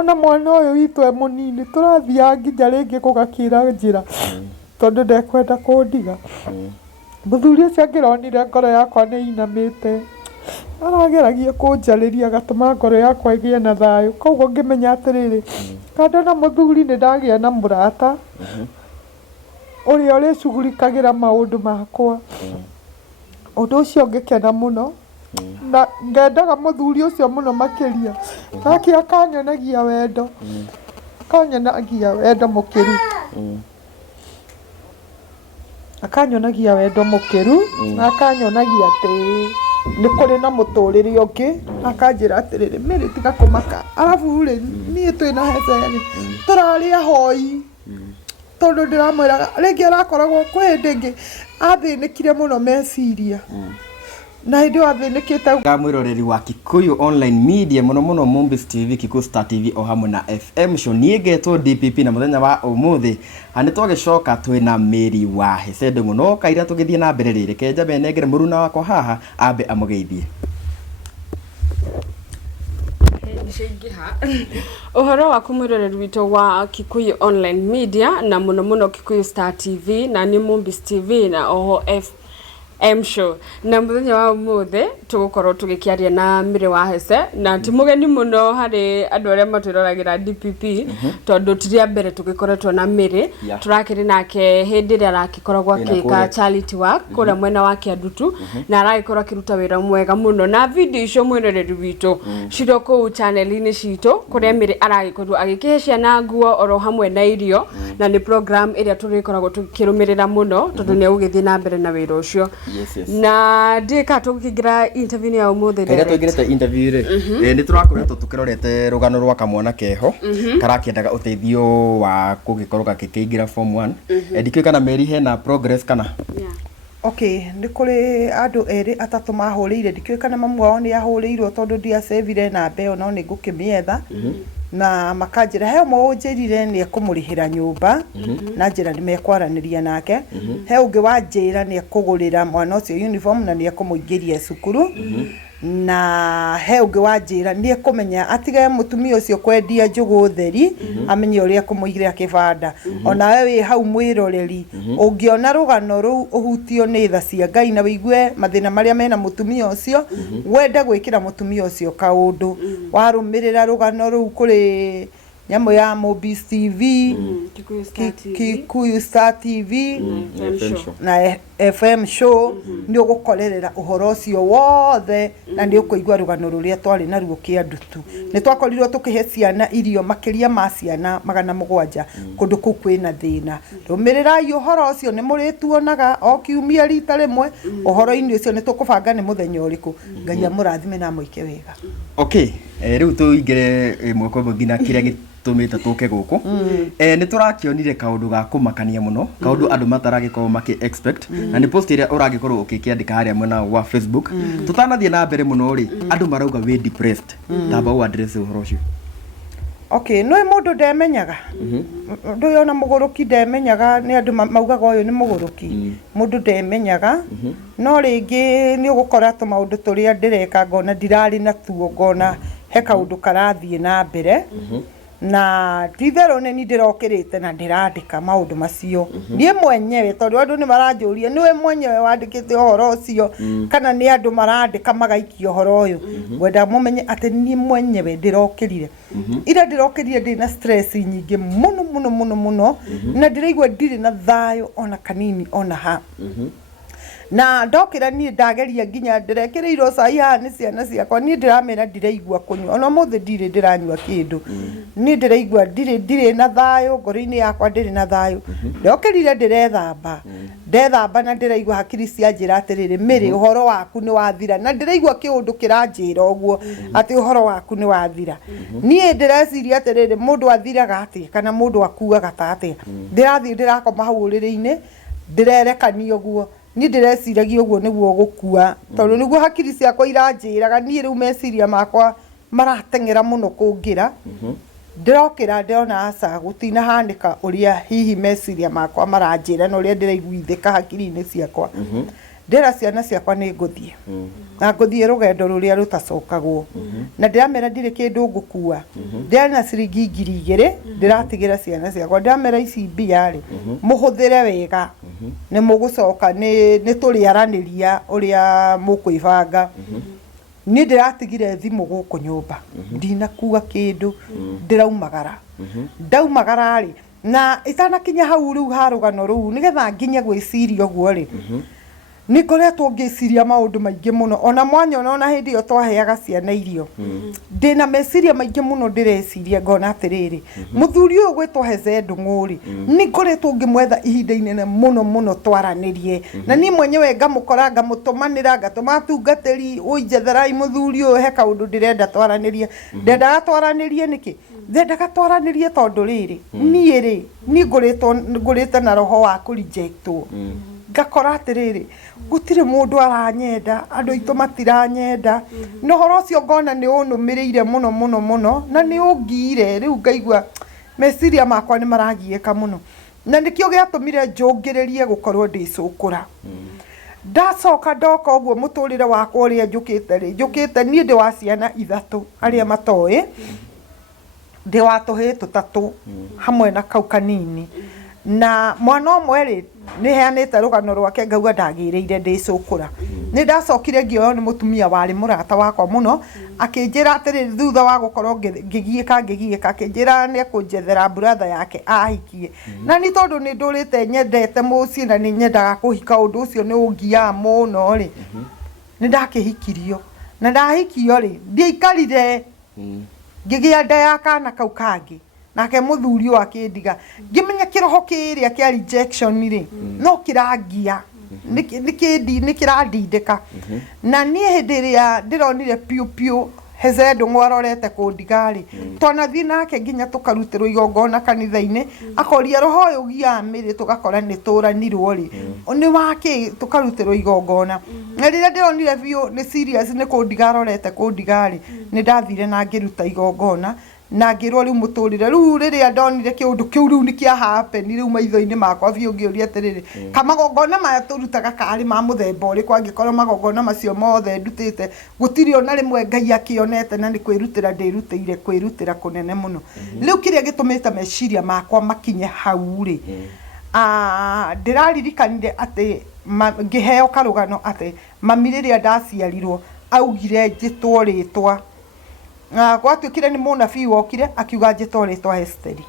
ona mwana ũyũ witũ e mũnini tũrathiaga nginya rĩngĩ kũgakĩra njĩra tondũ ndekwenda kũndiga. Mũthuri ũcio angĩronire ngoro yakwa nĩ inamĩte arageragia kũnjarĩria agatũma ngoro yakwa ĩgĩe na thayũ. Koguo ngĩmenya atĩrĩrĩ, kando na mũthuri nĩ ndagĩa na mũrata ũrĩa ũrĩcugurikagĩra maũndũ makwa. Ũndũ ũcio ngĩkena mũno na ngendaga mũthuri ũcio mũno makĩria. Nake akanyonagia wendo mũkĩru. Akanyonagia wendo mũkĩru na akanyonagia atĩ nĩ kũrĩ na mũtũrĩre ũngĩ. Akanjĩra atĩrĩrĩ, Mary tiga kũmaka. Arabu rĩ niĩ twĩna Hece tũrarĩ ahoi tondũ ndĩramwĩraga rĩngĩ arakoragwo kwĩ hĩndĩ ĩngĩ athĩnĩkire mũno meciria na hĩndĩ ĩyo athĩnĩkĩte. Mwĩroreri wa Kikuyu Online Media mũno mũno Mombis TV, Kikuyu Star TV o hamwe na FM Show. Niĩ ngetwo DPP na mũthenya wa ũmũthĩ nĩ twagĩcoka twĩna Mary wa Hece mũno kaira tũgĩthiĩ na mbere rĩrĩ kenja benengere mũruna wakwa haha ambe amũgeithie. Ũhoro waku mwĩroreri witũ wa Kikuyu Online Media na mũno mũno Kikuyu Star TV na ni Mombis TV na oho FM Show. Na mũthenya wa ũmũthĩ tũgũkorwo tũgĩkĩaria na Mary wa Hece na ti mũgeni mũno harĩ andũ arĩa matwĩroragĩra DPP tondũ ti rĩa mbere tũgĩkoretwo na Mary. Tũrakĩrĩ nake hĩndĩ ĩrĩa aragĩkoragwo akĩka charity work kũrĩa mwena wa Kĩandutu na aragĩkorwo akĩruta wĩra mwega mũno. Na video icio mwĩroreri witũ cirĩ kũu channel-inĩ citũ kũrĩa Mary aragĩkorwo agĩkĩhe ciana nguo oro hamwe na irio na nĩ program ĩrĩa tũrĩkoragwo tũkĩrũmĩrĩra mũno tondũ nĩ ũgĩthiĩ na mbere na wĩra ũcio. Na ndika tũgĩkĩgira interview ya ũmũthĩ rĩrĩa tũgĩrĩte interview rĩ nĩ tũrakoretwo tũkĩrorete rũgano rwa kamwana keho karakĩendaga ũteithio wa gũgĩkorwo gakĩingĩra form 1. Ndikĩũĩ kana Mary hena progress kana Okay, nĩ kũrĩ andũ erĩ atatũ mahũrĩire. Ndikĩũĩ kana mamu wao nĩ ahũrĩirwo tondũ ndiacevire namba ĩyo no nĩ ngũkĩmĩetha. Na makanjĩra he mũnjĩrire nĩ ekũmũrĩhĩra nyũmba na njĩra nĩ mekwaranĩria nake. He ũngĩ wanjĩra nĩ ekũgũrĩra mwana ũcio uniform na nĩ ekũmũingĩria cukuru. Na he ũngĩ wanjĩra nĩ ekũmenya atige mũtumia ũcio kwendia njũgũ theri amenye ũrĩa ekũmũigĩra kĩbanda. Ona we wĩ hau mwĩroreri ũngĩona rũgano rũu ũhutio nĩ tha cia Ngai na wĩigue mathĩna marĩa mena mũtumia ũcio wende gwĩkĩra mũtumia ũcio kaũndũ warũmĩrĩra rũgano rũu kũrĩ nyamũ ya Mombis TV, Kikuyu Star TV na FM Show nĩ ũgũkorerera ũhoro ũcio wothe na nĩ ũkũigua rũgano rũrĩa twarĩ naruo Kĩandutu. Nĩ twakorirwo tũkĩhe ciana irio makĩria ma ciana 700 kũndũ kũu kwĩna thĩna. Rũmĩrĩrai ũhoro ũcio nĩ mũrĩtuonaga o kiumia rita rĩmwe. Ũhoro-inĩ ũcio nĩ tũkũbanga nĩ mũthenya ũrĩkũ. Ngai amũrathime na mwĩke wega. Okay, rĩu tũingĩre ĩmwe kwa ĩmwe nginya kĩrĩa tumite tuke guku ni turakionire kaundu ga kumakania muno kaundu andu mataragĩkorwo maki expect na ni post ĩrĩa ũragĩkorwo ũkĩkĩandĩka harĩa mwena wa Facebook tutanathie na mbere muno ri andu marauga we depressed tamba u address ũhoro ũcio. Okay, no mũndũ ndemenyaga ndũyona na mũgũrũki ndemenyaga ni andu maugaga ũyũ ni mũgũrũki mũndũ ndemenyaga no rĩngĩ ni ũgũkora atĩ maũndũ tũrĩa ndĩreka ngona ndirarĩ na tuo ngona he kaundu karathie na mbere na titherũ nĩ ndĩrokĩrĩte na ndĩrandĩka maũndũ macio niĩ mwenyewe tondũ andũ nĩ maranjũria niwe mwenyewe wandĩkĩte ũhoro ũcio kana nĩ andũ marandĩka magaikia ũhoro ũyũ ngwenda mũmenye atĩ niĩ mwenyewe ndĩrokĩrire ira ndĩrokĩrire ndĩ na stress nyingĩ mũno na ndĩraigua ndirĩ na thayũ ona kanini ona ha na ndokĩra niĩ ndageria nginya ndĩrekĩrĩirwo cai haha nĩ ciana ciakwa niĩ ndĩramera ndĩraigua kũnyua ona mũthĩ ndirĩ ndĩranyua kĩndũ niĩ ndĩraigua ndirĩ na thayũ ngoro-inĩ yakwa ndĩrĩ na thayũ ndokĩrire ndethamba na ndĩraigua hakiri cianjĩra atĩrĩrĩ Mary ũhoro waku nĩ wathira na ndĩraigua kĩũndũ kĩranjĩra ũguo atĩ ũhoro waku nĩ wathira niĩ ndĩreciria atĩrĩrĩ mũndũ athiraga atĩa kana mũndũ akuaga ta atĩa ndĩrathiĩ ndĩrakoma hau ũrĩrĩ-inĩ ndĩrerekania ũguo ni ndĩreciragia ũguo nĩguo gũkua tondũ nĩguo hakiri ciakwa iranjĩraga niĩ rĩu meciria makwa marateng'era mũno kũngĩra ndĩrokĩra ndĩrona aca gũtinahanĩka ũrĩa hihi meciria makwa maranjĩra na ũrĩa ndĩraiguithĩka hakiri-inĩ ciakwa ndera ciana ciakwa nĩ ngũthiĩ na ngũthiĩ rũgendo rũrĩa rũtacokagwo na ndĩramera ndirĩ kĩndũ ngũkua ndĩrarĩ na ciringi 2,000 ndĩratigĩra ciana ciakwa ndĩramera ici mbia rĩ mũhũthĩre wega nĩ mũgũcoka nĩ tũrĩaranĩria ũrĩa mũkwĩbanga niĩ ndĩratigire thimũ gũkũ nyũmba ndinakua kĩndũ ndĩraumagara ndaumagara rĩ na itanakinya hau rĩu ha rũgano rũu nĩgetha nginye gwĩciria ũguo rĩ nĩ ngoretwo ngĩciria maũndũ maingĩ mũno ona mwanya ona hĩndĩ ĩyo twaheaga ciana irio ndĩna meciria maingĩ mũno ndĩreciria ngona atĩrĩrĩ mũthuri ũyũ gwĩtwo Heze Ndung'u rĩ nĩ ngoretwo ngĩmwetha ihinda inene mũno twaranĩrie na niĩ mwenyewe ngamũkora ngamũtũmanĩra ngatũma atungatĩri ũnjetherai mũthuri ũyũ he kaũndũ ndĩrenda twaranĩrie ndendaga twaranĩrie nĩkĩ ndendaga twaranĩrie tondũ rĩrĩ niĩ rĩ niĩ ngũrĩte na roho wa kũrejectwo ngakora atĩrĩrĩ gũtirĩ mũndũ aranyenda andũ aitũ matiranyenda no horo ũcio ngona nĩ ũnũmĩrĩire mũno na nĩ ũngire rĩu ngaigua meciria makwa nĩ maragiĩka mũno na nĩkĩo gĩatũmire njũngĩrĩrie gũkorwo ndĩcũkũra ndacoka ndoka ũguo mũtũrĩre wakwa ũrĩa njũkĩte niĩ ndĩ wa ciana 3 arĩa matoĩ ndĩ wa tũhĩ 3 hamwe na kau kanini na mwana ũmwe rĩ nĩ heanĩte rũgano rwake ngauga ndagĩrĩire ndĩcũkũra nĩ ndacokire ngĩoywo nĩ mũtumia warĩ mũrata wakwa mũno akĩnjĩra atĩrĩrĩ thutha wa gũkorwo ngĩgiĩka akĩnjĩra nĩ ekũnjethera brother yake ahikie na nĩ tondũ nĩ ndũrĩte nyendete mũciĩ na nĩ nyendaga kũhika ũndũ ũcio nĩ ũngiaga mũno rĩ nĩ ndakĩhikirio na ndahikio rĩ ndiaikarire ngĩgĩa nda ya kana kau kangĩ nake mũthuri ũyũ akĩndiga ngĩmenya kĩroho kĩrĩa kĩa rejection rĩ no kĩrangia nĩ kĩrandindĩka na niĩ hĩndĩ ĩrĩa ndĩronire piũ Heze Ndung'u arorete kũndiga rĩ twanathiĩ nake nginya tũkarutĩrwo igongona kanitha-inĩ akoria roho ũyũ gia mĩrĩ tũgakora nĩ tũranirwo rĩ nĩ wake tũkarutĩrwo igongona na rĩrĩa ndĩronire biũ nĩ serious nĩ kũndiga arorete kũndiga rĩ nĩ ndathire na ngĩruta igongona na ngĩrwo rĩu mũtũrĩre rĩu rĩrĩa ndonire kĩũndũ kĩu rĩu nĩ kĩa happen rĩu maitho-inĩ makwa biũ ngĩũria atĩrĩrĩ kamagongona maya tũrutaga karĩ ma mũthemba ũrĩkũ angĩkorwo magongona macio mothe ndutĩte gũtirĩ ona rĩmwe Ngai akĩonete na nĩ kwĩrutĩra ndĩrutĩire kwĩrutĩra kũnene mũno rĩu kĩrĩa gĩtũmĩte meciria makwa makinye hau rĩ ndĩraririkanire atĩ ngĩheo karũgano atĩ mami rĩrĩa ndaciarirwo augire njĩtwo rĩtwa gwatuĩkire nĩ mũnabii wokire akiuga njĩtwo rĩtwa Esteri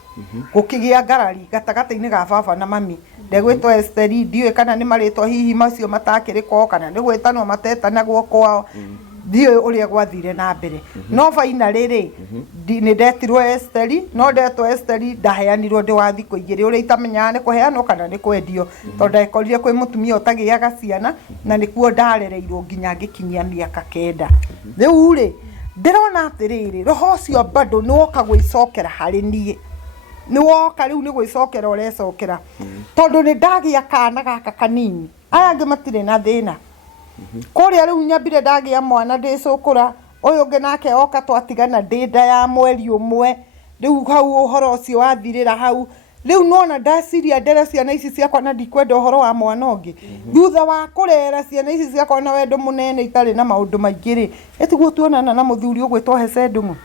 gũkĩgĩa ngarari gatagatĩ-inĩ ga baba na mami ndegwĩtwo Esteri ndiũĩ kana nĩ marĩtwa hihi macio matakĩrĩ kwao kana nĩ gwĩtanwo matetanagwo kwao ndiũĩ ũrĩa gwathire na mbere no finally rĩ nĩ ndetirwo Esteri no ndetwo Esteri ndaheanirwo ndĩ wa thikũ 2 ũrĩa itamenyaga nĩ kũheanwo kana nĩ kwendio tondũ ndekorire kwĩ mũtumia ũtagĩaga ciana na nĩkuo ndarereirwo nginya ngĩkinyia mĩaka 9 rĩu rĩ ndĩrona atĩrĩrĩ roho ũcio bado nĩ woka gwĩcokera harĩ niĩ nĩ woka rĩu nĩ gwĩcokera ũrecokera tondũ nĩ ndagĩa kana gaka kanini aya angĩ matirĩ na thĩna kũrĩa rĩu nyambire ndagĩa mwana ndĩcũkũra ũyũ ũngĩ nake oka twatigana ndĩ nda ya mweri ũmwe rĩu hau ũhoro ũcio wathirĩra hau rĩu nona ndaciria ndere ciana ici ciakwa na ndikwenda ũhoro wa mwana ũngĩ thutha wa kũrera ciana ici ciakwa na wendo mũnene itarĩ na maũndũ maingĩ rĩ ĩtiguo tuonana na mũthuri ũgwĩtwo Heze Ndung'u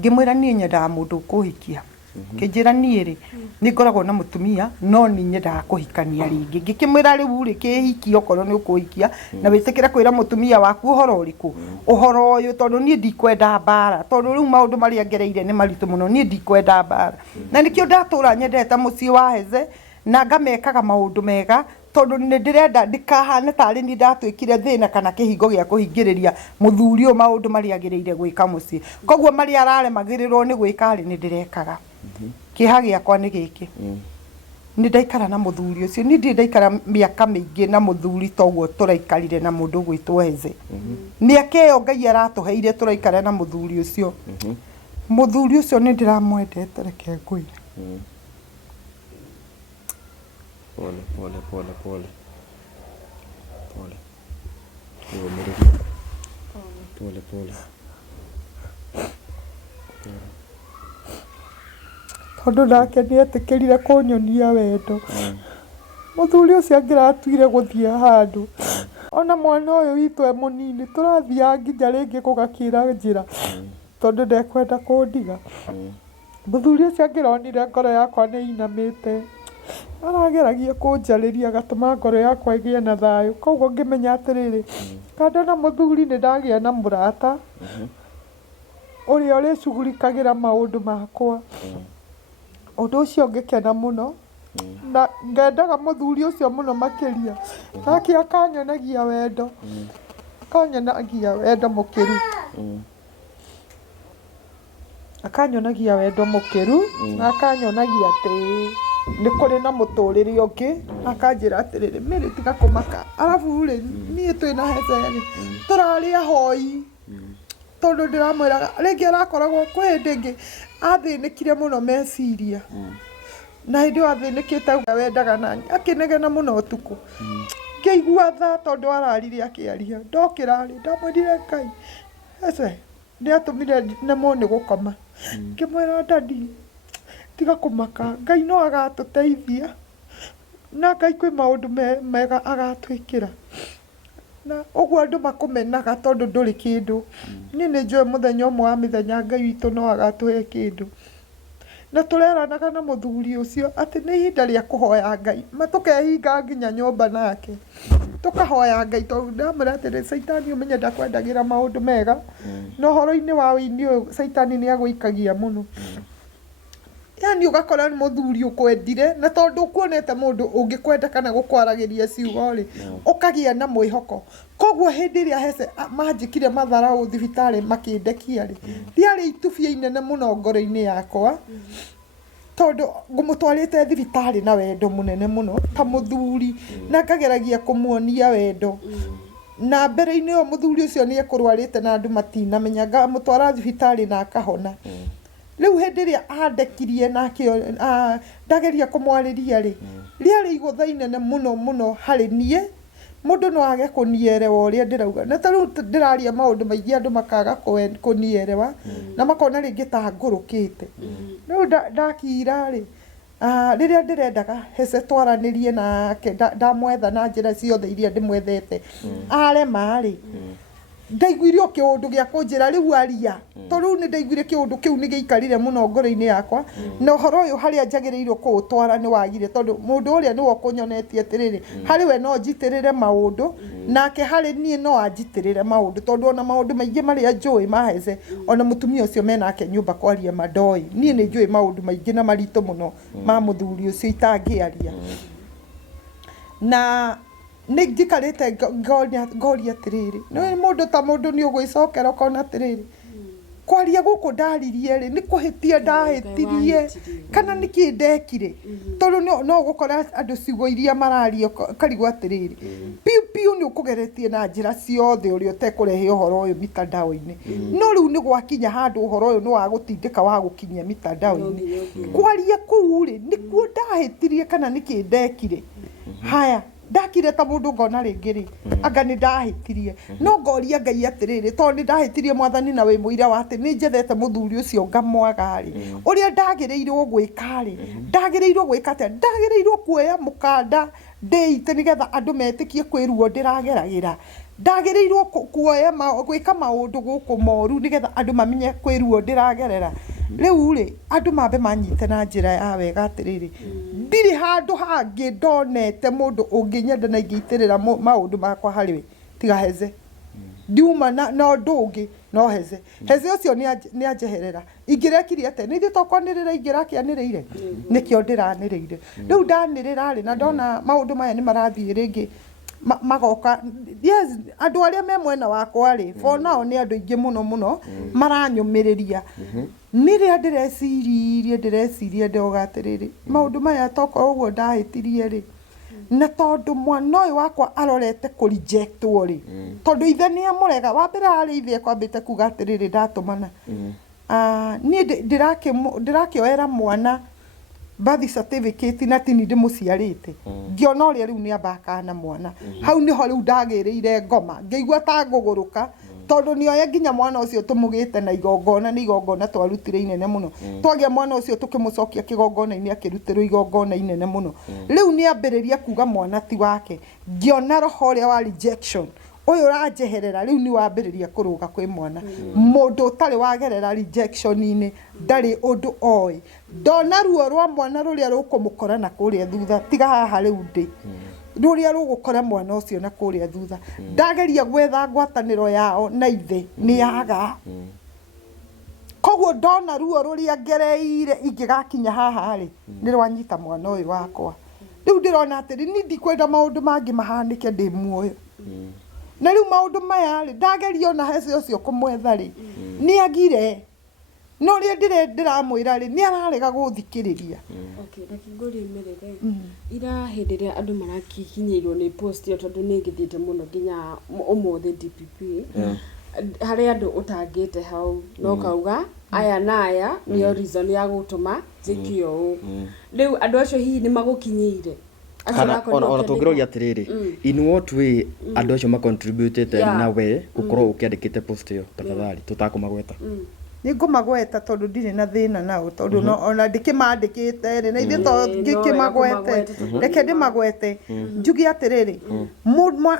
ngĩmwĩra niĩ nyendaga mũndũ ũkũhikia kĩnjĩra niĩ rĩ nĩ ngoragwo na mũtumia no nĩ nyendaga kũhikania rĩngĩ ngĩkĩmwĩra rĩu rĩ kĩhikia okorwo nĩ ũkũhikia na wĩtĩkĩre kwĩra mũtumia waku ũhoro ũrĩkũ ũhoro ũyũ tondũ niĩ ndikwenda mbara tondũ rĩu maũndũ marĩa ngereire nĩ maritũ mũno niĩ ndikwenda mbara na nĩkĩo ndatũra nyendete mũciĩ wa Heze na ngamekaga maũndũ mega tondũ nĩ ndĩrenda ndikahane tarĩ ni ndatuĩkire thĩna kana kĩhingo gĩa kũhingĩrĩria mũthuri ũyũ maũndũ marĩa agĩrĩire gwĩka mũciĩ koguo marĩa araremagĩrĩrwo nĩ gwĩka rĩ nĩ ndĩrekaga kĩha gĩakwa nĩ gĩkĩ nĩ ndaikara na mũthuri ũcio nĩ ndĩ ndaikara mĩaka mĩingĩ na mũthuri toguo tũraikarire na mũndũ gwĩtwo Heze mĩaka ĩyo Ngai aratũheire tũraikara na mũthuri ũcio mũthuri ũcio nĩ ndĩramwendete reke ngwĩre pole tondũ nake nĩ etĩkĩrire kũnyonia wendo muthuri ucio angiratuire guthia handu ona mwana uyu witu e munini turathia nginya ringi kugakira njira tondu ndekwenda kundiga muthuri ucio angironire ngoro yakwa ni inamite arageragia kunjariria gatuma ngoro yakwa igie na thayu koguo ngimenya atiriri kando na muthuri ni ndagia na murata uria uricugurikagira maundu makwa undu ucio ngikena muno na ngendaga muthuri ucio muno makiria nake akanyonagia wendo mukiru akanyonagia wendo mukiru na akanyonagia ati ni kuri na muturire ungi akanjira atiriri miri tiga kumaka arafu ri nie twina heceri turari ahoi tondu ndiramwiraga ringi arakoragwo kwi hindi ingi athinikire muno meciria na hindi athinikite wendaga nani akinegena muno utuku ngeigua tha tondu ararire akiaria ndokirari ndamwirire Ngai ece ndiatumire nemo ni gukoma ngimwira dadi tiga kumaka Ngai no agatuteithia na Ngai kwi maundu mega agatwikira na uguo andu makumenaga tondu nduri kindu ni njue muthenya umwe wa mithenya Ngai witu no agatuhe kindu na tureranaga na muthuri ucio ati ni ihinda ria kuhoya Ngai matukehinga nginya nyumba nake tukahoya Ngai tondu ndamwira atiri Saitani umenye ndakwendagira maundu mega no horo-ini wa wini uyu Saitani ni agwikagia muno yani ugakora ni muthuri ukwendire na tondu kuonete mundu ungikwenda kana gukwaragiria ciugo ri ukagia na mwihoko koguo hindi ria hece manjikire matharau thibitari makindekia ri ndiari itubia inene muno ngoro-ini yakwa tondu ngumutwarite thibitari na wendo munene muno ta muthuri na ngageragia kumuonia wendo na mbere-ini uyu muthuri ucio ni ekurwarite na andu matinamenya ngamutwara thibitari na akahona riu hindi ria andekirie nake ndageria kumwariria ri riari igutha inene muno hari nie mundu no age kunierewa uria ndirauga na taru ndiraria maundu maingi andu makaga kunierewa na makona ringi ta ngurukite riu ndakira ri riria ndirendaga hece twaranirie nake ndamwetha na njira ciothe iria ndimwethete arema ri ndaiguire kiundu gia kunjira riu aria tondu ni ndaiguire kiundu kiu ni giikarire muno ngoro-ini yakwa na uhoro uyu haria njagirirwo kuutwara ni wagire tondu mundu uria ni wo kunyonetie atiriri hari we no njitirire maundu nake hari nie no anjitirire maundu tondu ona maundu maingi maria njui maheze ona mutumia ucio menake nyumba kwaria mandoi nie ni njui maundu maingi na marito muno ma muthuri ucio itangiaria na ni njikarite ngoria atiriri ni mundu ta mundu ni ugwicokera ukona atiriri kwaria guku ndaririe ri ni kuhitia ndahitirie kana niki ndekire tondu no gukora andu ciugo iria mararia karigwa atiriri piu ni ukugeretie na njira ciothe uri utekurehe uhoro uyu mitandao-ini no riu ni gwakinya handu uhoro uyu ni wa gutindika wa gukinyia mitandao-ini kwaria kuu ri nikuo ndahitirie kana niki ndekire haya ndakire ta mundu ngona ringi ri anga ni ndahitirie no ngoria Ngai atiriri tondu ni ndahitirie mwathani na wi muira wa ati ni njethete muthuri ucio ngamwaga ri uria ndagirirwo gwika ri ndagirirwo gwika atia ndagirirwo kuoya mukanda ndeite nigetha andu metikie kwiruo ndirageragira ndagirirwo kuoya gwika maundu guku moru nigetha andu mamenye kwiruo ndiragerera riu ri andu mambe manyite na njira ya wega atiriri ndiri handu hangi ndonete mundu unginyenda na ingiitirira maundu makwa hariwe tiga heze ndiuma na ndungi no heze ucio ni anjeherera ingirekirie ate ni thi tokwanirira ingirakianiriire nikio ndiraniriire riu ndanirira ri na ndona maundu maya ni marathie ringi magoka yes andu aria me mwena wakwa ri for now ni andu ingi muno maranyumiriria niria ndirecirie ndoga atiriri maundu maya toko uguo ndahitirie ri na tondu mwana uyu wakwa arorete ku rejectwo ri tondu ithe ni amurega wa mbere ari ithe kwambite kuga atiriri ndatumana ni ndirakioera mwana birth certificate na tini ndimuciarite ngiona uria riu ni ambaka na mwana hau niho riu ndagiriire ngoma ngeigua ta nguguruka tondu ni oya nginya mwana ucio tumugite na igongona ni igongona twarutire inene muno twagia mwana ucio tukimucokia kigongona-ini akirutirwo igongona inene muno riu ni ambiriria kuga mwana ti wake ngiona roho uria wa rejection uyu rajeherera riu ni wambiriria kuruga kwi mwana mundu utari wagerera rejection-ini ndari undu oi ndona ruo rwa mwana ruria rukumukora na kuria thutha tiga haha riu ndi ruria rugukora mwana ucio na kuria thutha ndageria gwetha ngwataniro yao na ithe ni yaga koguo ndona ruo ruria ngereire ingigakinya haha ri ni rwanyita mwana uyu wakwa riu ndirona atiri ni ndikwenda maundu mangi mahanike ndi muoyo na riu maundu maya ri ndageria ona hece ucio kumwetha ri ni agire no ria ndiramwira ri ni ararega guthikiriria okay ndakinguri merere ira hindi ria andu marakikinyirwo ni post yo tondu ni ngithite muno nginya umuthi DPP hari andu utangite hau no kauga aya na aya niyo reason ya gutuma jikio riu andu acio hihi ni magukinyire ona tungiroria atiriri in what way andu acio ma contributed na we gukorwo ukiandikite post iyo tafadhali tutakumagweta ni ngumagweta tondu ndire na thina nao tondu ona ndikimandikite ri na ithe to ngikimagwete reke ndimagwete njugi atiriri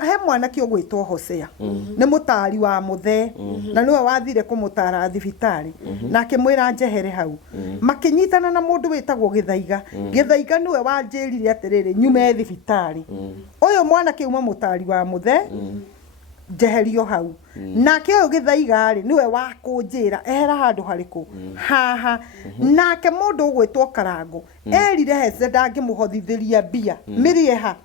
he mwana ki ugwitwo Hosea ni mutari wa muthe na niwe wathire kumutara thibitari nake mwira njehere hau makinyitana na mundu witagwo Githaiga niwe wanjirire atiriri nyume thibitari uyu mwana kiuma mutari wa muthe jeherio hau nake uyu Githaiga ri niwe wakunjira ehera handu hariku haha nake mundu ugwitwo Karango erire hece ndangimuhothithiria mbia mirie ha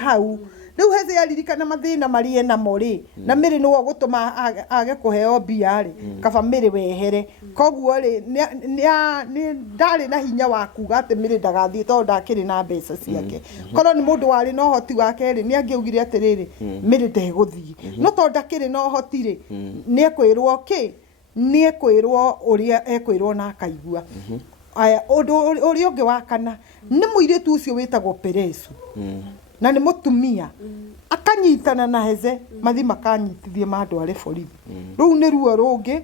hau riu hece aririkana mathina marie na mori na miri niwo gutuma age kuheo mbia ri kaba miri wehere koguo ri ni ndari na hinya wa kuga ati miri ndagathie tondu ndakiri na mbeca ciake korwo ni mundu wari no hoti wake ri ni angiugire atiriri miri ndeguthie no tondu ndakiri no hoti ri ni ekwirwo ki ni ekwirwo uria ekwirwo na akaigua aya uria ungi wa kana ni muiritu ucio witagwo Peresu na ni mutumia akanyitana na heze mathi makanyitithie mandware borithi riu ni ruo rungi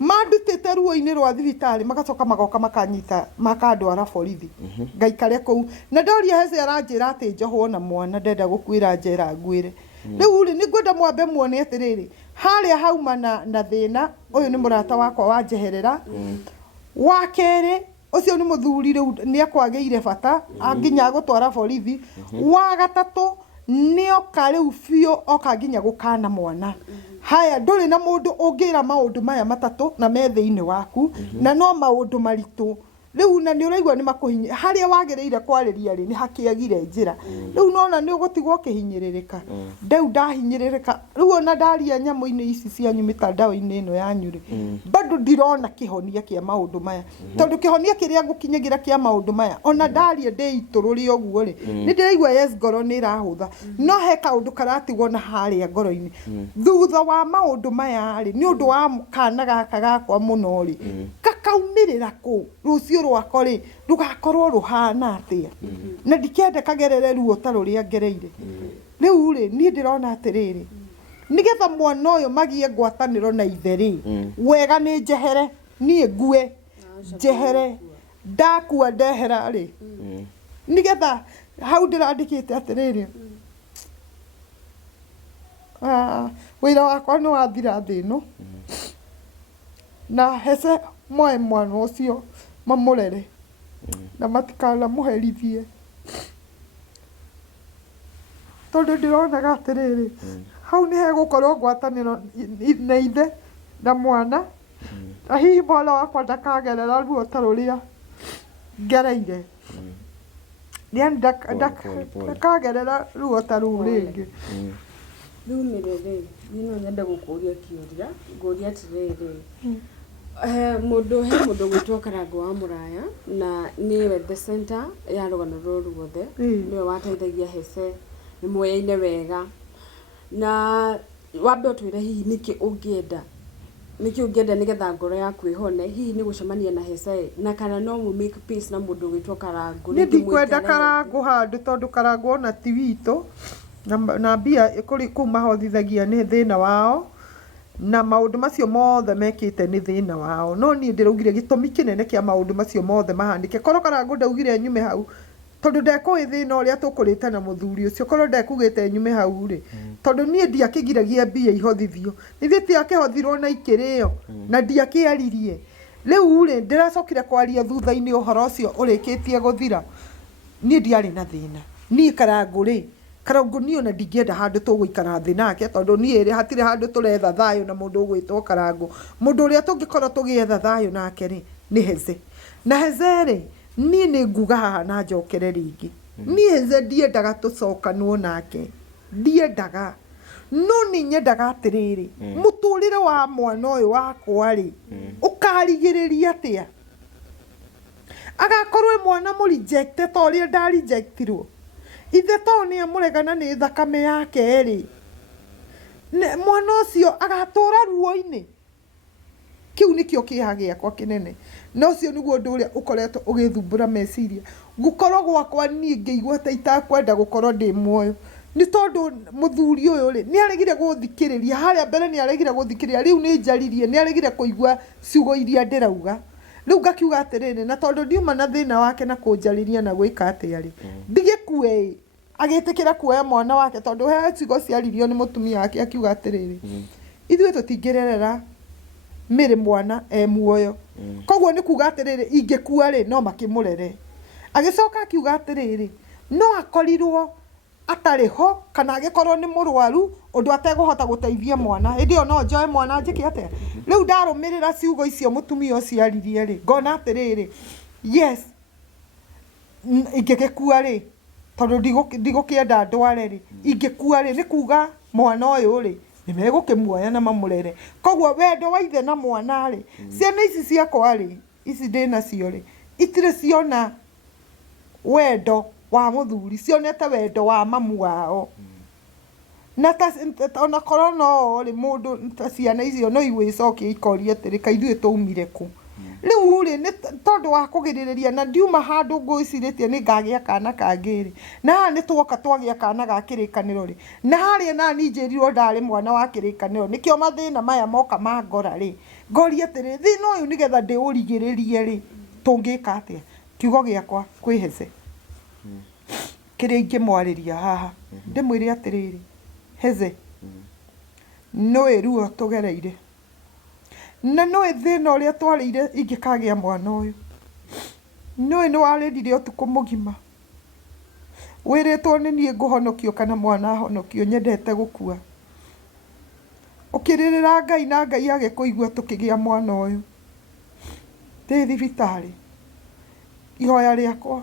mandutite ruo-ini rwa thibitari magacoka magoka makanyita makandwara borithi ngaikare kuu na ndoria heze aranjira ati njohwo na mwana ndenda gukwira njera ngwire riu ni ngwenda mwambe muone atiriri haria hauma na thina uyu ni murata wakwa wanjeherera wa keri ucio ni muthuri riu ni akwageire bata anginya gutwara borithi wa gatatu ni oka riu biu oka nginya gukana mwana haya nduri na mundu ungira maundu maya matatu na methe-ini waku na no maundu maritu riu na ni uraigwa ni makuhinye haria wagereire kwariria ri ni hakiagire njira riu nona ni ugutigwo kihinyiririka ndeu ndahinyiririka riu ona ndaria nyamu-ini ici cia nyumita ndawa-ini ino yanyu ri bado ndirona kihonia kia maundu maya tondu kihonia kiria ngukinyagira kia maundu maya ona ndaria ndeitururi oguo ri ni ndiraigwa yes ngoro ni irahutha no he kaundu karatigwo na haria ngoro-ini thutha wa maundu maya ri ni undu wa kana gaka gakwa muno ri kakaumirira ku rucio rwako ri rugakorwo ruhana atia na ndikende kagerere ruo ta ruria ngereire riu ri ni ndirona atiriri nigetha mwana uyu magie ngwataniro na ithe ri wega ni njehere nie ngue njehere ndakua ndehera ri nigetha hau ndirandikite atiriri wira wakwa ni wathira thino na hece moe mwana ucio mamurere na matikana muherithie tondu ndironaga atiriri hau ni hegukorwo ngwataniro na ithe na mwana na hihi mwana wakwa ndakagerera ruo ta ruria ngereire yani ndakagerera ruo ta ruu ringi riu mirere nino nyenda gukuria kiuria nguria atiriri mundu gwitwo Karango wa Muraya na niwe the center ya rugano ruru guothe niwe wateithagia hece ni mweyaine wega na wambe utwire hihi niki ungienda nigetha ngoro yaku ihone hihi ni gucemania na hece na kana no mu make peace na mundu gwitwo Karango ni ndikwenda Karango handu tondu Karango ona ti witu na mbia kuri kuma hothithagia ni thina wao na maundu macio mothe mekite ni thina wao no ni ndiraugire gitumi kinene kia maundu macio mothe mahanike koro Karangu ndaugire nyume hau tondu ndekũĩ thina ũrĩa tũkũrĩte na mũthuri ũcio korwo ndekugĩte nyume hau rĩ tondu niĩ ndiakĩgiragia mbia ihothithio ithuĩ tiakĩhothirwo na ikĩrĩo na ndiakĩaririe rĩu rĩ ndĩracokire kwaria thutha-inĩ ũhoro ũcio ũrĩkĩtie gũthira niĩ ndiarĩ na thĩna niĩ Karangu rĩ Karangu niĩ ona ndingĩenda handũ tũgũikara thĩ nake tondu niĩ rĩ hatirĩ handũ tũretha thayũ na mũndũ ũgwĩtwo Karangu mũndũ ũrĩa tũngĩkorwo tũgĩetha thayũ nake rĩ nĩ Heze na Heze rĩ niĩ nĩ nguga haha na njokere rĩngĩ niĩ Heze ndiendaga tũcokanwo nake ndiendaga no nĩ nyendaga atĩrĩrĩ mũtũrĩre wa mwana ũyũ wakwa rĩ ũkarigĩrĩria atĩa agakorwo mwana mũrejecte ta ũrĩa ndarejectirwo ithe to nĩ amũregana nĩ thakame yake rĩ mwana ũcio agatũra ruo-inĩ kiu nikio kĩeha gĩakwa kĩnene na ũcio nĩguo ũndũ ũrĩa ũkoretwo ũgĩthumbũra meciria gũkorwo gwakwa niĩ ngĩigua ta itakwenda gũkorwo ndĩ muoyo nĩ tondũ mũthuri ũyũ rĩ nĩ aregire gũthikĩrĩria harĩa mbere nĩ aregire gũthikĩrĩria rĩu nĩ njaririe nĩ aregire kũigua ciugo iria ndĩrauga rĩu ngakiuga atĩrĩrĩ na tondũ ndiuma na thĩna wake na kũnjarĩria na gwĩka atĩa rĩ ndigĩkue agĩtĩkĩra kuoya mwana wake tondũ he ciugo ciaririo nĩ mũtumia wake akiuga atĩrĩrĩ ithuĩ tũtingĩrerera Mĩrĩ mwana muoyo koguo nĩ kuga atĩrĩrĩ ingĩkua rĩ no makĩmũrere agĩcoka akiuga atĩrĩrĩ no akorirwo atarĩ ho kana agĩkorwo nĩ mũrwaru ũndũ ategũhota gũteithia mwana hĩndĩ ĩyo no njoe mwana njĩke atĩa rĩu ndarũmĩrĩra ciugo icio mũtumia ũcio aririe rĩ ngona atĩrĩrĩ yes ingĩgĩkua rĩ tondũ ndigũkĩenda ndware rĩ ingĩkua rĩ nĩ kuga mwana ũyũ rĩ nĩ megũkĩmuoya na mamũrere koguo wendo wa ithe na mwana rĩ ciana ici ciakwa rĩ ici ndĩ nacio rĩ itirĩ ciona wendo wa mũthuri cionete wendo wa mamu wao na ona korwo no rĩ mũndũ ta ciana icio no igwĩcokia ikoria atĩrĩ ka ithuĩ twaumire kũ rĩu rĩ nĩ tondũ wa kũgirĩrĩria na ndiuma handũ ngwĩcirĩtie nĩ ngagĩa kana kangĩ rĩ na haha nĩ tuoka twagĩa kana ga kĩrĩkanĩro rĩ na harĩa nani njĩrirwo ndarĩ mwana wa kĩrĩkanĩro nĩkĩo mathĩna maya moka mangora rĩ ngoria atĩrĩ thĩna ũyũ nĩgetha ndĩũrigĩrĩrie rĩ tũngĩka atĩa kiugo gĩakwa kwĩ Heze kĩrĩa ingĩmwarĩria haha ndĩmwĩre atĩrĩrĩ Heze nĩũĩ ruo tũgereire na nĩũĩ thĩna ũrĩa twarĩire ingĩkagĩa mwana ũyũ nĩũĩ nĩ warĩrire ũtukũ mũgima wĩrĩtwo nĩ niĩ ngũhonokio kana mwana ahonokio nyendete gũkua ũkĩrĩrĩra Ngai na Ngai agĩkũigua tũkĩgĩa mwana ũyũ ndĩ thibitarĩ ihoya rĩakwa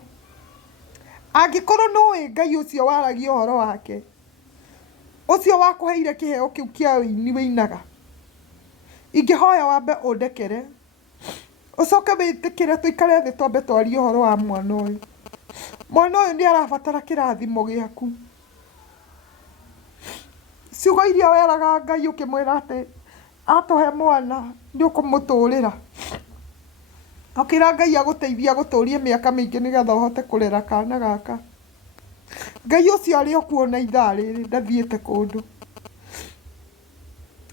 angĩkorwo nĩũĩ Ngai ũcio waragia ũhoro wake ũcio wakũheire kĩheo kĩu kĩa ũini wĩinaga ingĩhoya wambe ũndekere ũcoke wĩtĩkĩre tũikare thĩ twambe twarie ũhoro wa mwana ũyũ nĩ arabatara kĩrathimo gĩaku ciugo iria weraga Ngai ũkĩmwĩra atĩ atũhe mwana nĩ ũkũmũtũrĩra ũkĩra Ngai agũteithia gũtũrie mĩaka mĩingĩ nĩgetha ũhote kũrera kana gaka Ngai ũcio arĩ o kuona ithaa rĩrĩ ndathiĩte kũndũ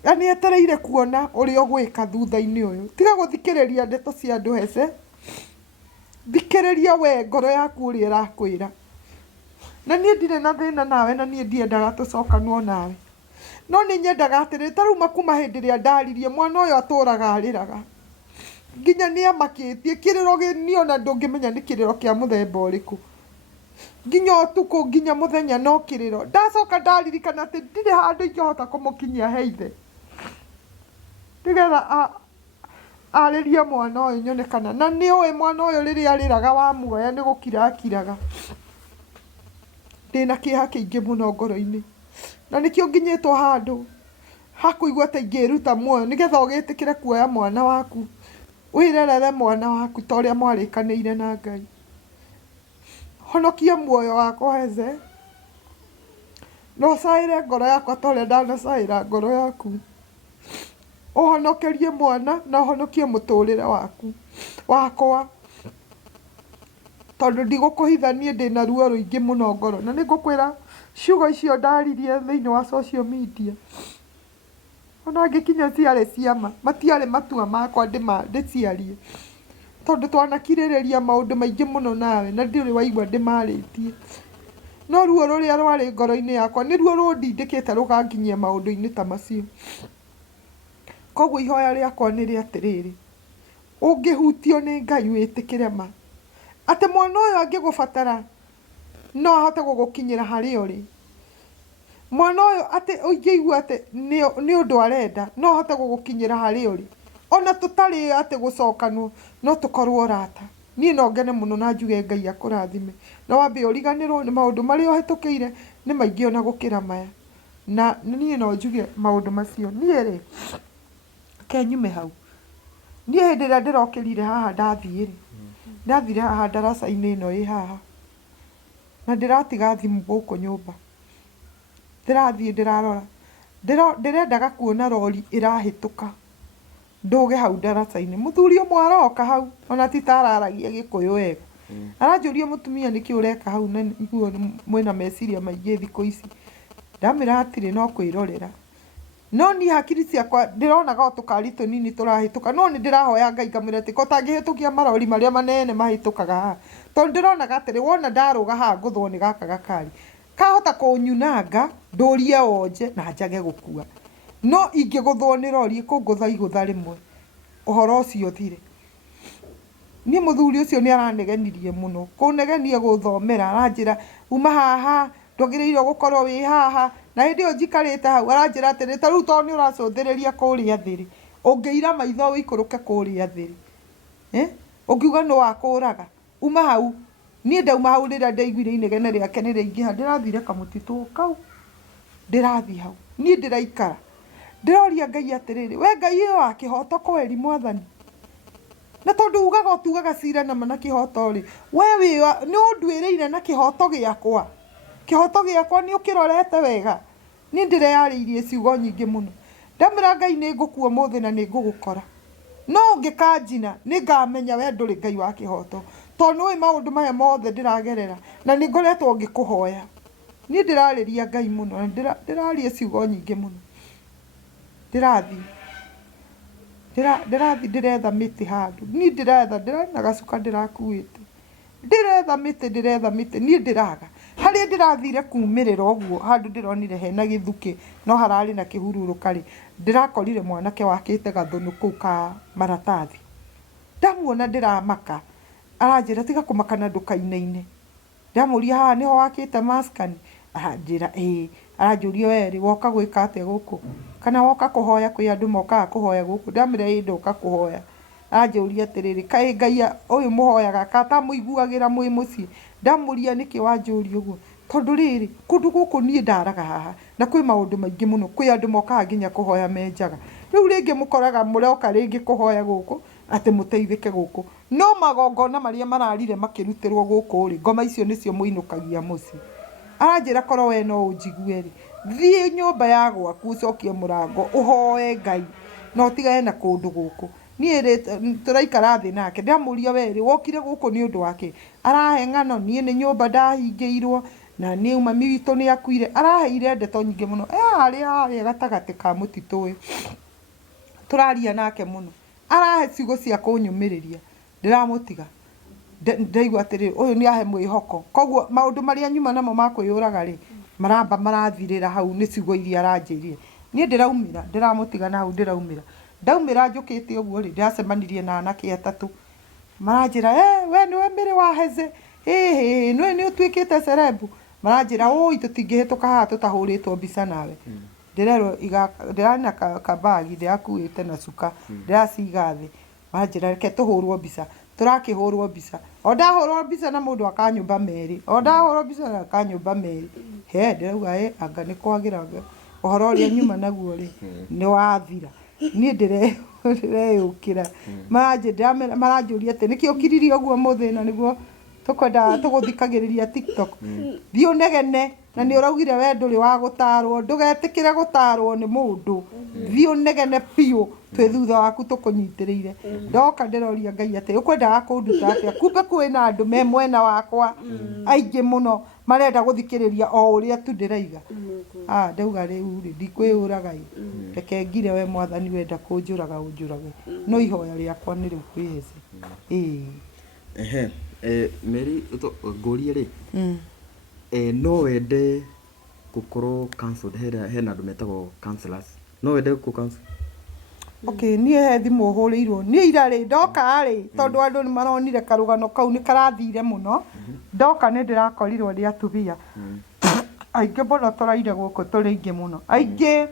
na nĩ etereire kuona ũrĩa ũgwĩka thutha-inĩ ũyũ tiga gũthikĩrĩria ndeto cia andũ Heze thikĩrĩria we ngoro yaku ũrĩa ĩrakwĩra na niĩ ndirĩ na thĩna nawe na niĩ ndiendaga tũcokanwo nawe no nĩ nyendaga atĩrĩ ta rĩu makuma hĩndĩ ĩrĩa ndaririe mwana ũyũ atũraga arĩraga nginya nĩ amakĩtie kĩrĩro gĩniĩ ona ndũngĩmenya nĩ kĩrĩro kĩa mũthemba ũrĩkũ nginya ũtukũ nginya mũthenya no kĩrĩro ndacoka ndaririkana atĩ ndirĩ handũ ingĩhota kũmũkinyia he ithe nĩgetha arĩrie mwana ũyũ nyonekana na nĩũĩ mwana ũyũ rĩrĩa arĩraga wamuoya nĩ gũkira akiraga ndĩna kĩeha kĩingĩ mũno ngoro-inĩ na nĩkĩo nginyĩtwo handũ hakũigua ta ingĩruta muoyo nĩgetha ũgĩtĩkĩre kuoya mwana waku wĩrerere mwana waku ta ũrĩa mwarĩkanĩire na Ngai honokia muoyo wakwa Heze na ũcaĩre ngoro yakwa ta ũrĩa ndanacaĩra ngoro yaku ũhonokerie mwana na ũhonokie mũtũrĩre wakwa tondũ ndigũkũhitha niĩ ndĩna ruo rũingĩ mũno ngoro na nĩ ngũkwĩra ciugo icio ndaririe thĩinĩ wa social media ona ngikinya ciare ciama matiarĩ matua makwa ndĩciarie tondũ twanakirĩrĩria maũndũ maingĩ mũno nawe na ndĩrĩ waigua ndĩmarĩtie no ruo rũrĩa rwarĩ ngoro-inĩ yakwa nĩruo rũndindĩkĩte rũganginyia maũndũ-inĩ ta macio. Koguo ihoya rĩakwa nĩ rĩ atĩrĩrĩ, ũngĩhutio nĩ Ngai wĩtĩkĩre ma atĩ mwana ũyũ angĩgũbatara no ahote gũgũkinyĩra harĩa ũrĩ. Mwana ũyũ atĩ ũngĩigua atĩ nĩ ũndũ arenda no ahote gũgũkinyĩra harĩa ũrĩ, ona tũtarĩ atĩ gũcokanwo no tũkorwo rata. Niĩ no ngene mũno na njuge Ngai akũrathime na wambe ũriganĩrwo nĩ maũndũ marĩa ũhĩtũkĩire nĩ maingĩ ona gũkĩra maya, na niĩ no njuge maũndũ macio. Niĩ rĩ kenyume hau, niĩ hĩndĩ ĩrĩa ndĩrokĩrire haha ndathire haha ndaraca-inĩ ĩno ĩ haha na ndĩratiga thimũ gũkũ nyũmba, ndĩrathiĩ ndĩrarora ndĩrendaga kuona rori ĩrahĩtũka ndũge hau ndaraca-inĩ. Mũthuri ũmwe aroka hau ona ti ta araragia Gĩkũyũ wega, aranjũria mũtumia nĩkĩ ũreka hau na niguo mwĩna meciria maingĩ thikũ ici. Ndamĩra hatirĩ no kwĩrorera, no niĩ hakiri ciakwa ndĩronaga o tũkari tũnini tũrahĩtũka, no nĩ ndĩrahoya Ngai ngamwĩra atĩ kotangĩhĩtũkia marori marĩa manene mahĩtũkaga haha, tondũ ndĩronaga atĩrĩ wona ndarũga haha ngũthwo nĩ gaka gakari kahota kũnyunanga ndũrie wonje na njage gũkua, no ingĩgũthwo nĩ rori kũngũtha igũtha rĩmwe ũhoro ũcio thire. Niĩ mũthuri ũcio nĩ aranegenirie mũno, kũnegenia gũthomera, aranjĩra uma haha ndwagĩrĩirwo gũkorwo wĩ haha, na hĩndĩ ĩyo njikarĩte hau aranjĩra atĩrĩ ta rĩu tondũ nĩ ũracũthĩrĩria kũrĩa thĩ-rĩ ũngĩira maitho ũikũrũke kũrĩa thĩ-rĩ ũngiuga nĩ wakũraga uma hau. Niĩ ndauma hau rĩrĩa ndaiguire inegene rĩake nĩ rĩaingĩha ndĩrathire kamũtitũ kau ndĩrathiĩ hau, niĩ ndĩraikara ndĩroria Ngai atĩrĩrĩ, we Ngai ũyũ wa kĩhoto kweri Mwathani, na tondũ ugaga ũtugaga cira nama na kĩhoto-rĩ, we nĩ ũnduĩrĩire na kĩhoto gĩakwa nĩ ũkĩrorete wega. Niĩ ndĩreyarĩirie ciugo nyingĩ mũno, ndamĩra Ngai nĩ ngũkua ũmũthĩ na nĩ ngũgũkora, no ũngĩkanjina nĩ ngamenya we ndũrĩ Ngai wa kĩhoto, tondũ nĩũĩ maũndũ maya mothe ndĩragerera na nĩ ngoretwo ngĩkũhoya. Niĩ ndĩrarĩria Ngai mũno na ndĩraria ciugo nyingĩ mũno. Ndĩrathiĩ ndĩretha mĩtĩ handũ, niĩ ndĩrĩ na gacuka ndĩrakuĩte, ndĩretha mĩtĩ niĩ ndĩraga harĩa ndĩrathire kumĩrĩra ũguo handũ ndĩronire hena gĩthukĩ no hararĩ na kĩhurũrũka-rĩ, ndĩrakorire mwanake wakĩte gathũnũ kũu ka maratathi. Ndamuona ndĩramaka, aranjĩra tiga kũmaka na ndũkainaine. Ndamũria haha nĩho wakĩte maskani, aranjĩra ĩĩ. Aranjũria we woka gwĩka atĩa gũkũ, kana woka kũhoya, kwĩ andũ mokaga kũhoya gũkũ. Ndamĩra ĩĩ ndoka kũhoya. Aranjũria atĩrĩrĩ, kaĩ Ngai ũyũ mũhoyaga katamũiguagĩra mwĩ mũciĩ? Ndamũria nĩkĩ wanjũria ũguo, tondũ rĩrĩ kũndũ gũkũ niĩ ndaraga haha na kwĩ maũndũ maingĩ mũno, kwĩ andũ mokaga nginya kũhoya menjaga. Rĩu rĩngĩ mũkoraga mũroka rĩngĩ kũhoya gũkũ atĩ mũteithĩke gũkũ, no magongona marĩa mararire makĩrutĩrwo gũkũ-rĩ, ngoma icio nĩcio mũinũkagia mũciĩ. Aranjĩra korwo we no ũnjigue-rĩ, thiĩ nyũmba ya gwaku ũcokie mũrango ũhoe Ngai na ũtigane na kũndũ gũkũ. Niĩ tũraikara thĩ nake, ndamũria we wokire gũkũ nĩ ũndũ wake? Arahe ng'ano niĩ nĩ nyũmba ndahingĩirwo na nĩ mami witũ nĩ akuire. Araheire ndeto nyingĩ mũno harĩa gatagatĩ ka mũtitũ ũyũ tũraria nake mũno, arahe ciugo cia kũnyũmĩrĩria. Ndĩramũtiga ndaigua atĩrĩrĩ ũyũ nĩ ahe mwĩhoko, koguo maũndũ marĩa nyuma namo ma kwĩyũraga-rĩ maramba marathirĩra hau nĩ ciugo iria aranjĩrire. Niĩ ndĩraumĩra ndĩramũtiga na hau ndaumĩra njũkĩte ũguo-rĩ ndĩracemanirie na anake atatũ maranjĩra we nĩwe Mary wa Heze, nĩ ũtuĩkĩte cerebu. Maranjĩra ũi tũtingĩhĩtũka haha tũtahũrĩtwo mbica nawe. Ndĩrerwo ndĩrarĩ na kabagi ndĩrakuĩte na cuka ndĩraciga thĩ. Maranjĩra reke tũhũrwo mbica. Tũrakĩhũrwo mbica, o ndahũrwo mbica na mũndũ akanyũmba merĩ, ndĩrauga anga nĩ kwagĩra ũhoro ũrĩa nyuma naguo-rĩ nĩ wathira. Niĩ ndĩreyũkĩra maranjũria atĩ nĩkĩ ũkiririe ũguo mũthĩ na nĩguo tukwenda tuguthikagiriria TikTok thi unegene na ni uraugire we nduri wa gutarwo ndugetikire gutarwo ni mundu thi unegene piu twi thutha waku tukunyitirire ndoka ndiroria Ngai ati ukwendaga kunduta atia kumbe kwina andu me mwena wakwa aingi muno marenda guthikiriria o uria tu ndiraiga ndauga riu ndikwiyuraga reke ngire we mwathani wenda kunjuraga unjurage no ihoya riakwa ni riu kwihece Mary ngurie ri no wende gukorwo cancelled hena andu metagwo counselors no wende ku cancel niä he thimå hå rä irwo niä ira rä ndoka rä tondå andå nä maronire karå kau nä karathire må no ndoka nä ndä rakorirwo nä atumia aingä må no tå raire gå kå tå rä ingä må no aingä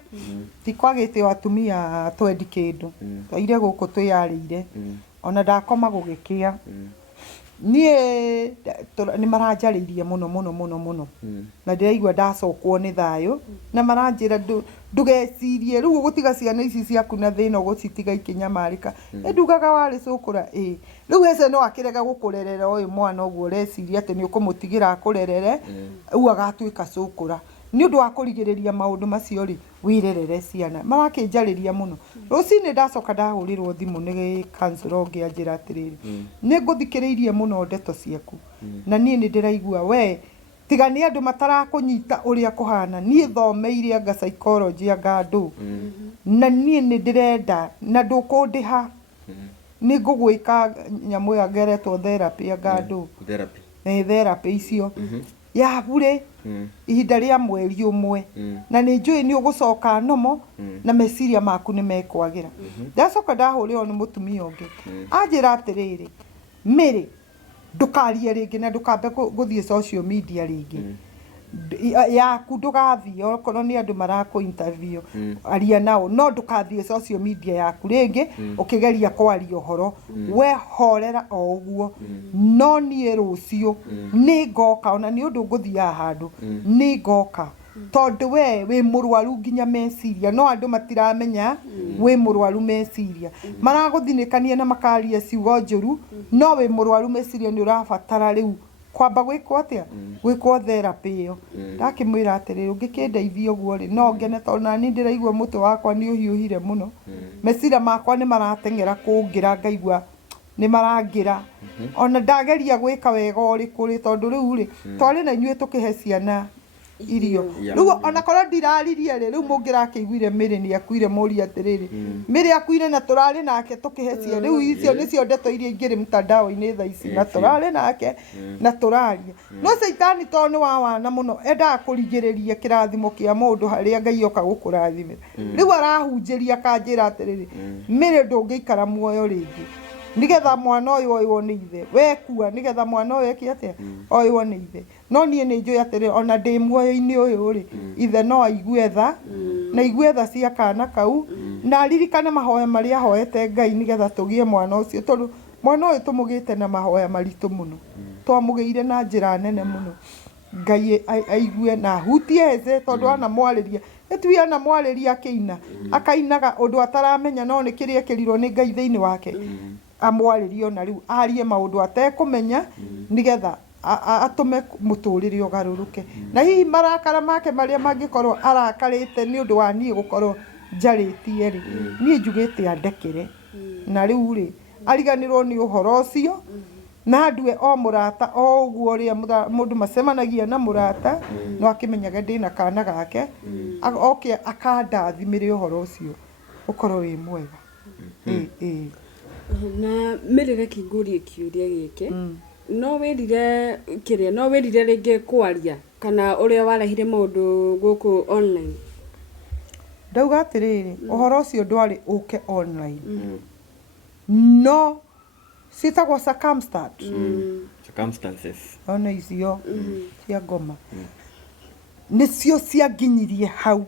tikwagä te o atumia twendi kä ndå twaire gå kå twä yarä ire ona ndakoma gå gä kä a niä nä maranjarä irie må no na ndä raigua ndacokwo nä thayå na maranjä ra ndugecirie rä u gå tiga ciana ici ciaku na thä na gå citiga ikä nyamarä ka ä ndugaga warä cå kå ra rä u hece no akä rega gå kå rerera å yå mwana å guo reciria atä nä å kå må tigä ra akå rerere u agatuä ka cå kå ra nä å ndå wa kå rigä rä ria maå ndå macio rä wä rerere ciana marakä njarä ria må no rå cinä ndacoka ndahå rä rwo thimå nä kansoro ngä anjä ra atä rä rä nä ngå thikä rä irie må no ndeto ciaku na niä nä ndä raigua we tiga nä andå matarakå nyita å rä a kå hana niä thomeire anga psychology anga andå na niä nä ndä renda na ndå kå ndä ha nä ngå gwä ka nyamå ä ngeretwo therapy anga andå therapy icio ya burä ihinda rä a mweri å mwe na nä njå ä nä å gå coka nomo na meciria maku nä mekwagä ra ndacoka ndahå rä o nä må tumia å ngä anjä ra atä rä rä mä rä ndå karie rä ngä na ndå kambe gå thiä social media rä ngä yaku ndå gathiä okorwo nä andå marakå interview aria nao no ndå kathiä social media yaku rä ngä å kä geria kwaria å horo we horera o å guo no niä rå cio nä ngoka ona nä å ndå ngå thiaga handå nä ngoka tondå we wä må rwaru nginya meciria no andå matiramenya wä må rwaru meciria maragå thinä kania na makaria ciugo njåru no wä må rwaru meciria nä å rabatara rä u kwamba gwä kwo atä a gwä kwo therapy ä yo ndakä mwä ra atä rä å ngä kä ndeithia å guo rä no ngene tondå nani ndä raigua må twe wakwa nä å hiå hire må no meciria makwa nä marateng'era kå ngä ra ngaigua nä marangä ra ona ndageria gwä ka wega å rä kå rä tondå rä u rä twarä na inyuä tå kä he ciana irio rä u ona korwo ndiraririe rä rä u må ngä rakä iguire mä rä nä akuire må ria atä rä rä mä rä akuire na tå rarä nake tå kä he cia rä u icio nä cio ndeto iria ingä rä mtandao-inä tha ici na tå rarä nake na tå raria no caitani tondå nä wa wana må no endaga kå rigä rä ria kä rathimo kä a må ndå harä a Ngai oka gå kå rathimä rä u arahunjä ria akanjä ra atä rä rä mä rä ndå ngä ikara muoyo rä ngä nä getha mwana å yå oywo nä ithe wekua nä getha mwana å yå ekä atä oywo nä ithe no niä nä njå atä rä ona ndä muoyo-inä å yå rä ithe no aigue tha na igue tha cia kana kau na aririkane mahoya marä a ahoete Ngai nä getha tå gä e mwana å cio tondå mwana å yå tå må gä te na mahoya maritå må no twamå gä ire na njä ra nene må no Ngai aigue na hutie hece tondå ana mwarä ria nä tui ana mwarä ria akä ina akainaga å ndå ataramenya no nä kä rä ekä rirwo nä Ngai thä inä wake amwarĩrie ona rĩu arie maũndũ atekũmenya nĩgetha atũme mũtũrĩre ũgarũrũke na hihi marakara make marĩa mangĩkorwo arakarĩte nĩ ũndũ wa niĩ gũkorwo njarĩtie rĩ niĩ njugĩte andekere na rĩu rĩ ariganĩrwo nĩ ũhoro ũcio na ndue o mũrata o ũguo ũrĩa mũndũ macemanagia na mũrata no akĩmenyaga ndĩna kana gake oke akandathimĩre ũhoro ũcio ũkorwo wĩ mwega na merere kingũrie kiuria gĩkĩ no wĩrire kĩrĩa no wĩrire rĩngĩ kwaria kana ũrĩa warehire maũndũ gũkũ online ndauga atĩrĩrĩ ũhoro ũcio ndwarĩ ũke online no citagwo circumstances ona icio cia ngoma nĩcio cianginyirie hau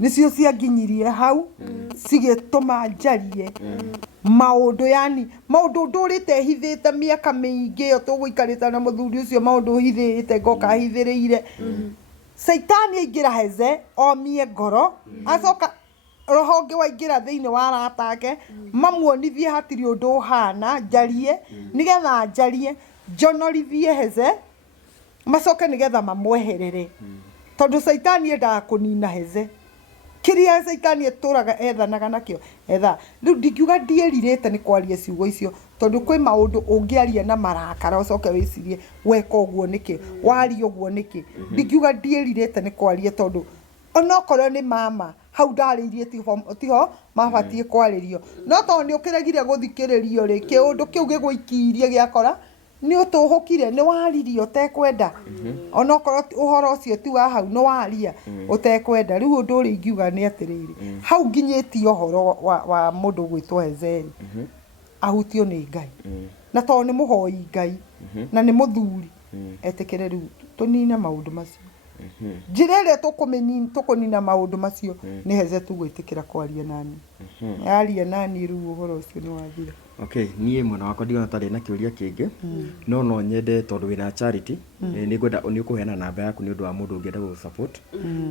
nĩcio cianginyirie hau cigĩtũma njarie maũndũ yani maũndũ ndũrĩte hithĩte mĩaka mĩingĩ yo tũgũikarĩte na mũthuri ũcio maũndũ hithĩte ngoka hithĩrĩire Saitani aingĩra heze omie ngoro acoka rohonge waingira thiini wa ratake mamuonithie hatiri undu uhana njarie nigetha njarie njonorithie heze macoke nigetha mamweherere tondu saitani endaga kunina heze kiria saitani eturaga ethanaga nakio etha riu ndingiuga ndieririte ni kwaria ciugo icio tondu kwi maundu ungiaria na marakara ucoke wicirie weka uguo niki wari uguo niki ndingiuga ndieririte ni kwaria tondu onokorwo ni mama hau ndariirie tiho mabatie kwaririo no tondu ni ukiregire guthikiririo ri kiundu kiu gigwikirie giakora ni utuhukire ni waririo tekwenda onokorwo uhoro ucio ti wa hau no waria utekwenda riu undu uri ingiuga ni atiriri hau nginyiti uhoro wa mundu gwitwo Hezeri ahutio ni Ngai na tondu ni muhoi Ngai na ni muthuri etikire riu tunina maundu macio njira iria tukunina maundu macio ni heze tugwitikira kwaria nani aria nani riu uhoro ucio ni wathira. Okay, niĩ mwena wakwa ndigona tarĩ na kĩũria kĩngĩ no nyende tondu wĩna charity nĩ ngwenda nĩ ũkũheana namba yaku nĩ ũndũ wa mũndũ ũngĩenda gũ support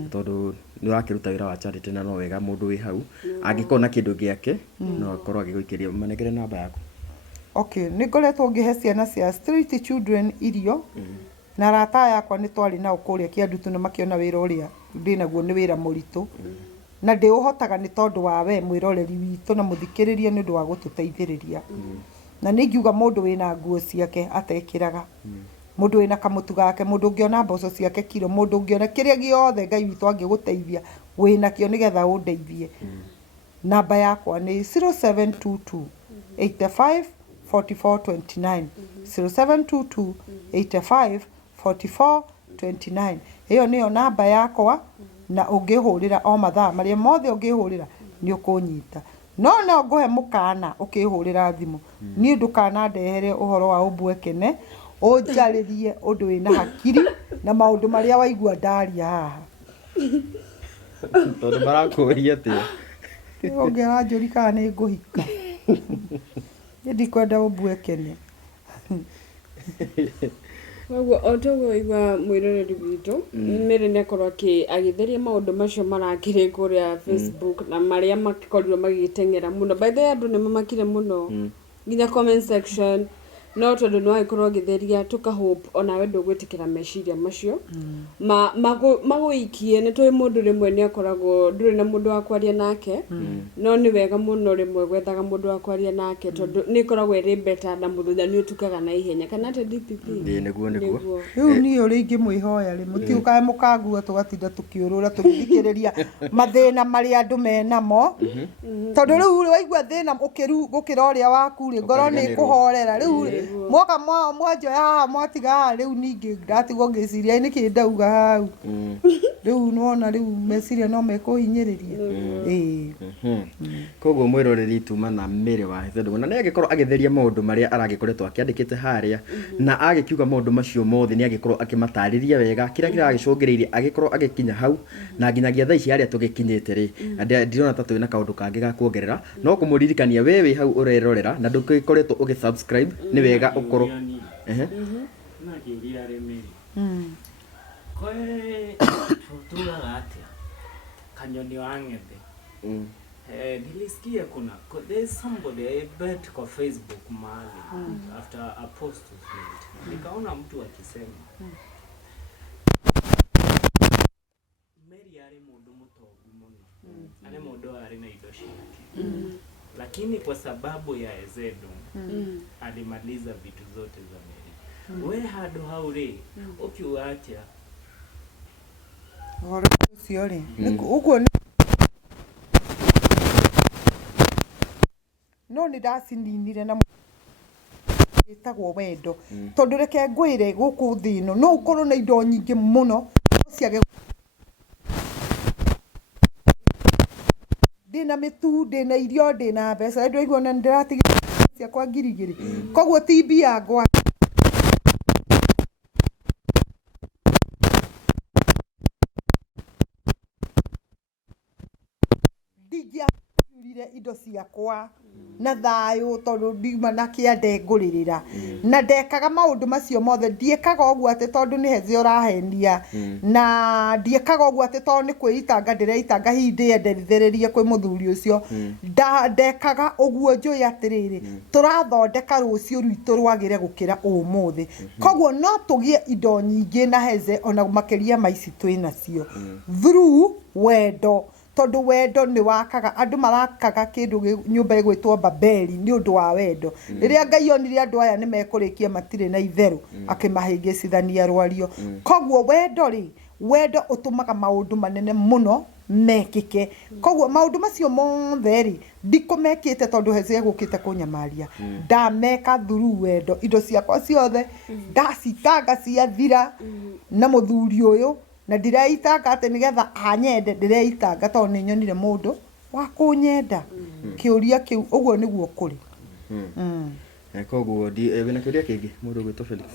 tondu nĩ ũrakĩruta wĩra wa charity na no wega mũndũ wĩ hau angĩkorwo na kĩndũ gĩake no akorwo agĩgũikĩria manengere namba yaku. Okay, nĩ ngoretwo ngĩhe ciana cia street children irio na rata yakwa nĩ twarĩ nao kũrĩa Kĩandutu na makĩona wĩra ũrĩa ndĩnaguo nĩ wĩra mũritũ na ndĩũhotaga nĩ tondũ wa we mwĩroreri witũ na mũthikĩrĩria nĩ ũndũ wa gũtũteithĩrĩria na nĩ ingiuga mũndũ wĩna nguo ciake atekĩraga mũndũ wĩna kamũtu gake mũndũ ũngĩona mboco ciake kiro mũndũ ũngĩona kĩrĩa gĩothe Ngai witũ angĩgũteithia wĩnakĩo nĩgetha ũndeithie. Namba yakwa nĩ 0722 85 44 29 0722 85 44 29 ĩyo nĩyo namba yakwa na ũngĩhũrĩra o mathaa marĩa mothe ũngĩhũrĩra nĩ ũkũnyita no nguhe mũkana ũkĩhũrĩra thimũ niĩ ndũkanandehere ũhoro wa ũmbwekene ũnjarĩrie ũndũ wĩna hakiri na maũndũ marĩa waigua ndaria haha tondu marakũria atĩa ũngĩra njũri kana nĩ ngũhika niĩ ndikwenda ũmbwekene. Waguo otogo igwa mwiroreri witũ Mary nĩ akorwo agĩtheria maũndũ macio marakĩrĩ kũrĩa Facebook na marĩa makorirwo magĩteng'era mũno by the way andũ nĩ mamakire mũno nginya comment section no tondu no ikorwo githeria tukahope ona we ndugwitikira meciria macio magũikie nĩ tũĩ mũndũ rĩmwe nĩ akoragwo ndũrĩ na mũndũ wa kwaria nake no nĩ wega mũno rĩmwe gwethaga mũndũ wa kwaria nake tondu nĩ ikoragwo ĩrĩ better na mũthenya nĩ ũtukaga na ihenya kana te DPP nĩguo rĩu niĩ ũrĩ ingĩmwĩhoya rĩ mũtiũkae mũkangua tũgatinda tũkĩũrũra tũgĩthikĩrĩria mathĩna marĩa andũ menamo tondu rĩu waigua thĩna gũkĩra ũrĩa waku rĩ ngoro nĩ ĩkũhorera rĩu mwoka mwanjoya haha mwatiga haha rĩu ningĩ ndatigwo ngĩciria nĩ kĩ ndauga hau rĩu nĩwona rĩu meciria no mekũhinyĩrĩria koguo mwĩroreri tuma na Mary wa Hezeri na nĩ agĩkorwo agĩtheria maũndũ marĩa aragĩkoretwo akĩandĩkĩte harĩa na agĩkiuga maũndũ macio mothe nĩ agĩkorwo akĩmatarĩria wega kĩrĩa kĩragĩcũngĩrĩirie agĩkorwo agĩkinya hau na nginyagia thaa ici harĩa tũgĩkinyĩte rĩ ndirona ta twĩna kaũndũ kangĩ ga kuongerera no kũmũririkania we wĩ hau ũrerorera na ndũgĩkoretwo ũgĩ-subscribe nĩ wega ũkorwo na kĩũria rĩ Mary koe tutugaga atĩa kanyoni wa ng'ethe nilisikia there's somebody I bet kwa Facebook mahali after a post was made nikaona mtu akisema Mary ari mundu mutongu muno ari mundu ari na indo ciake lakini kwa sababu ya Ezedo alimaliza vitu zote za Mary we handu hau ri ukiuga atĩa ũhoro ũcio rĩ ũguo no nĩ ndacininire na ĩtagwo wendo tondu reke ngwĩre gũkũ thĩ ĩno no ũkorwo na indo nyingĩ mũno ciage ndĩna mĩtu ndĩna irio ndĩna mbeca ndĩ aigua na ndĩratigĩra ciakwa ngirigiri koguo ti mbia ngwa ndingiaurire indo ciakwa na thayũ tondũ ndiuma na kĩande ngũrĩrĩra na ndekaga maũndũ macio mothe ndiĩkaga ũguo atĩ tondũ nĩ heze ũrahenia na ndiĩkaga ũguo atĩ tondũ nĩ kwĩitanga ndĩreitanga hihi ndĩenderitherĩrie kwĩ mũthuri ũcio ndekaga ũguo njũĩ atĩrĩrĩ tũrathondeka rũciũ rwitũ rwagĩre gũkĩra ũmũthĩ koguo no tũgĩe indo nyingĩ na heze ona makĩria maici twĩ nacio through wendo tondu wendo ni wakaga andu marakaga kindu nyumba igwitwo Babeli ni undu wa wendo riria Ngai onire andu aya ni mekurikia matire na itheru akimahingicithania rwario koguo wendo utumaga maundu manene muno mekike koguo maundu macio mothe ri ndikumekite tondu heze gukite kunyamaria ndameka through wendo indo ciakwa ciothe ndacitanga ciathira na muthuri uyu na ndireitanga ati nigetha anyende ndireitanga tondu ni nyonire mundu wa kunyenda kiuria kiu uguo niguo kuri koguo wina kiuria kingi mundu gwitwo Felix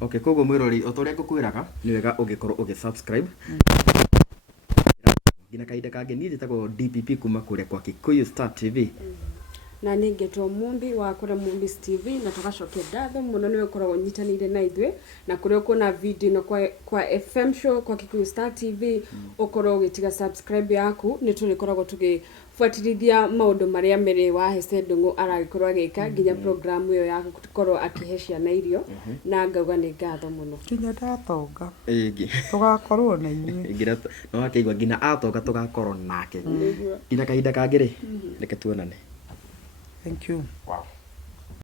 okay koguo mwirori otoria ngukwiraga ni wega ungikorwo ugisubscribe ngina kaida kange ni njitagwo DPP kuma kuria kwa Kikuyu Star TV na ningetwo mumbi wa kuria Mumbis TV na tugacokia ngatho muno niwe ukoragwo nyitanire na ithuĩ na kuria kuona video no kwa FM show kwa Kikuyu Star TV ukorwo ugitiga subscribe yaku ni turikoragwo tugifuatirithia maundu maria mere wa Hece Ndung'u aragikorwo agika nginya program iyo ya gukorwo akiheshia na irio na ngauga ni ngatho muno kinya ndatonga ingi tugakorwo na inyuĩ ngira no akaigwa ngina atonga tugakorwo nake ngina kahinda kangĩ rĩ reke tuonane. Thank you. Wow.